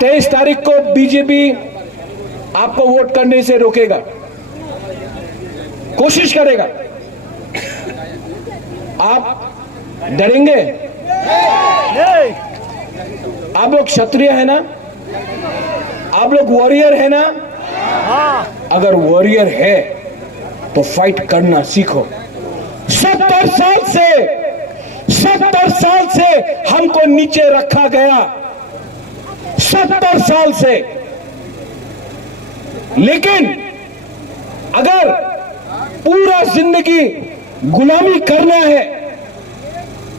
23 तारीख को बीजेपी आपको वोट करने से रोकेगा, कोशिश करेगा। आप डरेंगे? आप लोग क्षत्रिय है ना? आप लोग वॉरियर है ना? अगर वॉरियर है तो फाइट करना सीखो। 70 साल से हमको नीचे रखा गया, 70 साल से। लेकिन अगर पूरा जिंदगी गुलामी करना है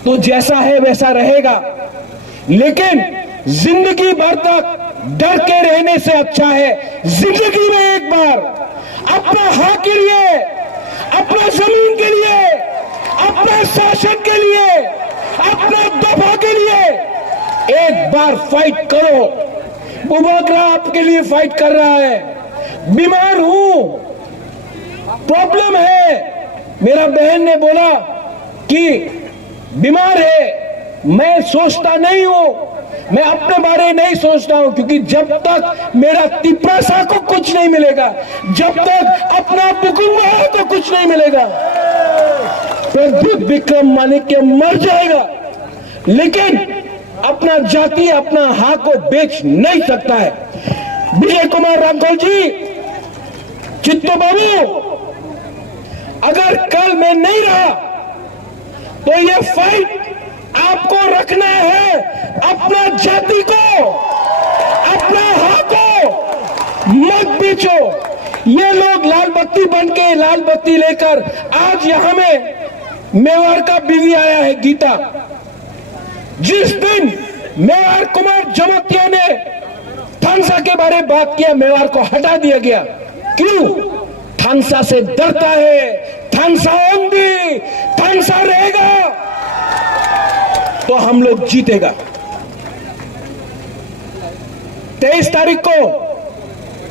तो जैसा है वैसा रहेगा, लेकिन जिंदगी भर तक डर के रहने से अच्छा है जिंदगी में एक बार अपना हक के लिए, अपना जमीन के लिए, अपना शासन के लिए, अपना दफा के लिए एक बार फाइट करो। बुबाकरा आपके लिए फाइट कर रहा है। बीमार हूं, प्रॉब्लम है। मेरा बहन ने बोला कि बीमार है। मैं सोचता नहीं हूं, मैं अपने बारे में नहीं सोचता हूं, क्योंकि जब तक मेरा तिपरासा को कुछ नहीं मिलेगा, जब तक अपना बुकुंगा को कुछ नहीं मिलेगा, प्रदीप विक्रम माणिक्य मर जाएगा। लेकिन अपना जाति, अपना हक को बेच नहीं सकता है। विजय कुमार रामखोल जी, चित्तो बाबू, अगर कल मैं नहीं रहा तो ये फाइट आपको रखना है। अपना जाति को, अपना हक को मत बेचो। ये लोग लाल बत्ती बन के, लाल बत्ती लेकर आज यहां में मेवाड़ का बीवी आया है गीता। जिस दिन मेवाड़ कुमार जमातिया ने थानसा के बारे में बात किया, मेवाड़ को हटा दिया गया। क्यों? थानसा से डरता है। थानसा ओंदी, थानसा रहेगा तो हम लोग जीतेगा। 23 तारीख को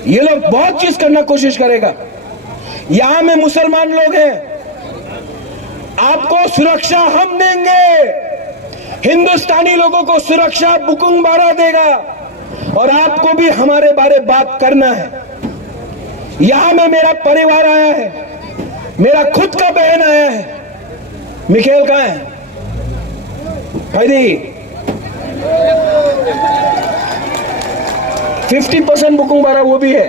ये लोग बहुत चीज करना कोशिश करेगा। यहां में मुसलमान लोग हैं, आपको सुरक्षा हम देंगे। हिंदुस्तानी लोगों को सुरक्षा बुकुंग बारा देगा, और आपको भी हमारे बारे बात करना है। यहां में मेरा परिवार आया है, मेरा खुद का बहन आया है। मिखेल कहां है? भाई 50% बुकुंग बारा वो भी है।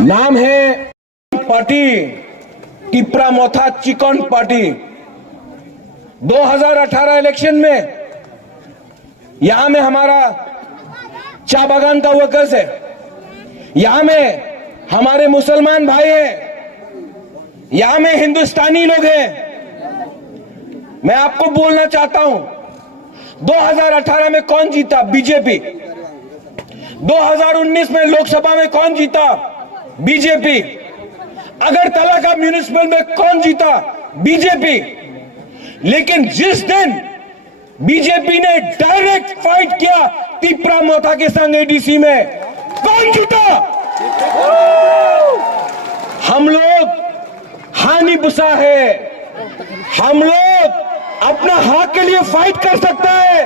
नाम है पार्टी टिपरा मोथा चिकन पार्टी। 2018 इलेक्शन में यहां में हमारा चा बागान का वर्कर्स है, यहां में हमारे मुसलमान भाई हैं, यहां में हिंदुस्तानी लोग हैं। मैं आपको बोलना चाहता हूं, 2018 में कौन जीता? बीजेपी। 2019 में लोकसभा में कौन जीता? बीजेपी। अगरतला का म्युनिसिपल में कौन जीता? बीजेपी। लेकिन जिस दिन बीजेपी ने डायरेक्ट फाइट किया तिपरा मोथा के संग एडीसी में, कौन जीता? हम लोग हानि बुसा है। हम लोग अपना हक के लिए फाइट कर सकता है।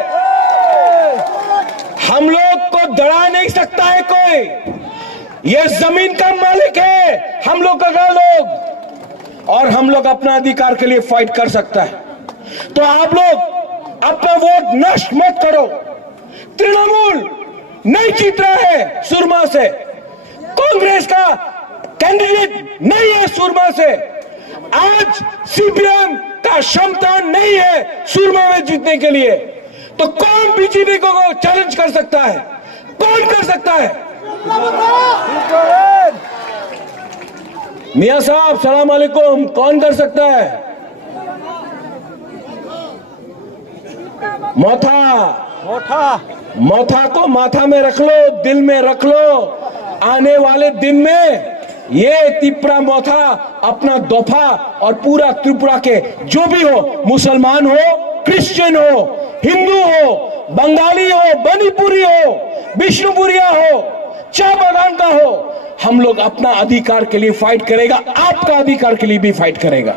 हम लोग को डरा नहीं सकता है कोई। ये जमीन का मालिक है हम लोग का लोग, और हम लोग अपना अधिकार के लिए फाइट कर सकता है। तो आप लोग अपना वोट नष्ट मत करो। तृणमूल नहीं जीत रहा है सुरमा से, कांग्रेस का कैंडिडेट नहीं है सुरमा से, आज सीपीएम का क्षमता नहीं है सुरमा में जीतने के लिए। तो कौन बीजेपी को चैलेंज कर सकता है? कौन कर सकता है? मियां साहब सलाम अलैकुम, कौन कर सकता है? मोथा को माथा में रख लो, दिल में रख लो। आने वाले दिन में ये तिपरा मोथा अपना दफा और पूरा त्रिपुरा के जो भी हो, मुसलमान हो, क्रिश्चियन हो, हिंदू हो, बंगाली हो, मणिपुरी हो, विष्णुपुरिया हो, चा बागान का हो, हम लोग अपना अधिकार के लिए फाइट करेगा, आपका अधिकार के लिए भी फाइट करेगा।